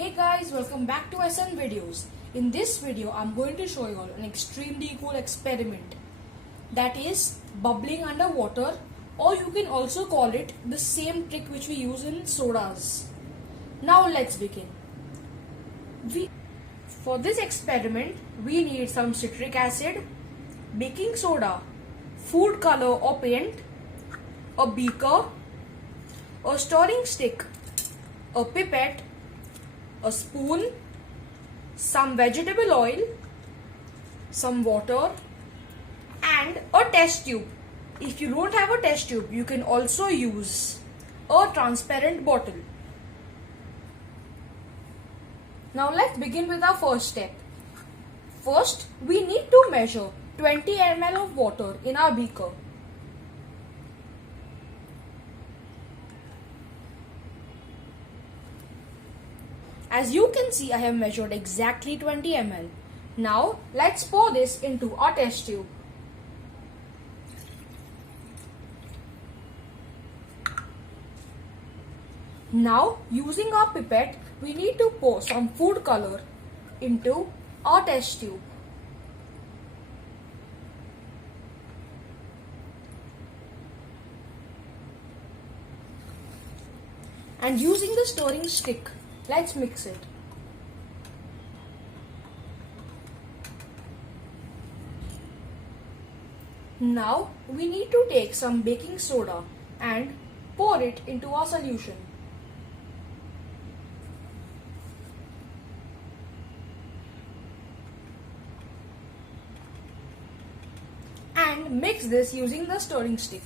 Hey guys, welcome back to SN Videos. In this video, I'm going to show you all an extremely cool experiment that is bubbling underwater, or you can also call it the same trick which we use in sodas. Now let's begin. For this experiment, we need some citric acid, baking soda, food color or paint, a beaker, a stirring stick, a pipette, a spoon, some vegetable oil, some water, and a test tube. If you don't have a test tube, you can also use a transparent bottle. Now let's begin with our first step. First, we need to measure 20 ml of water in our beaker. As you can see, I have measured exactly 20 ml. Now, let's pour this into our test tube. Now, using our pipette, we need to pour some food color into our test tube. And using the stirring stick, let's mix it. Now we need to take some baking soda and pour it into our solution. And mix this using the stirring stick.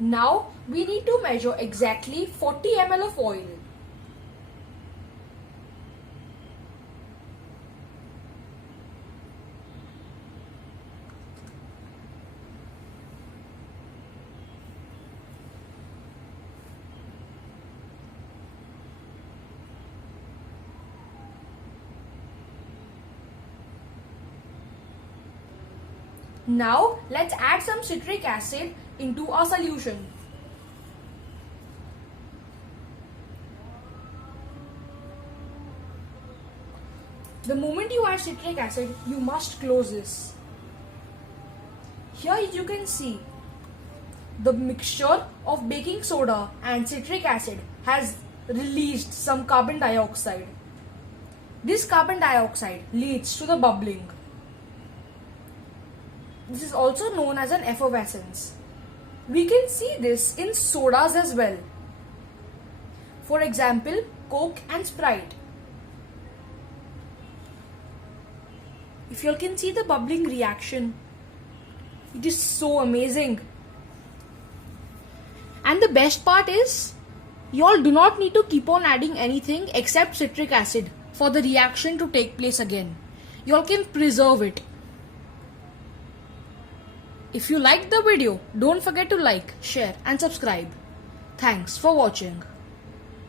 Now we need to measure exactly 40 ml of oil. Now let's add some citric acid into our solution. The moment you add citric acid, you must close this. Here you can see the mixture of baking soda and citric acid has released some carbon dioxide. This carbon dioxide leads to the bubbling. This is also known as an effervescence. We can see this in sodas as well. For example, Coke and Sprite. If you all can see the bubbling reaction, it is so amazing. And the best part is, you all do not need to keep on adding anything except citric acid for the reaction to take place again. You all can preserve it. If you liked the video, don't forget to like, share and subscribe. Thanks for watching.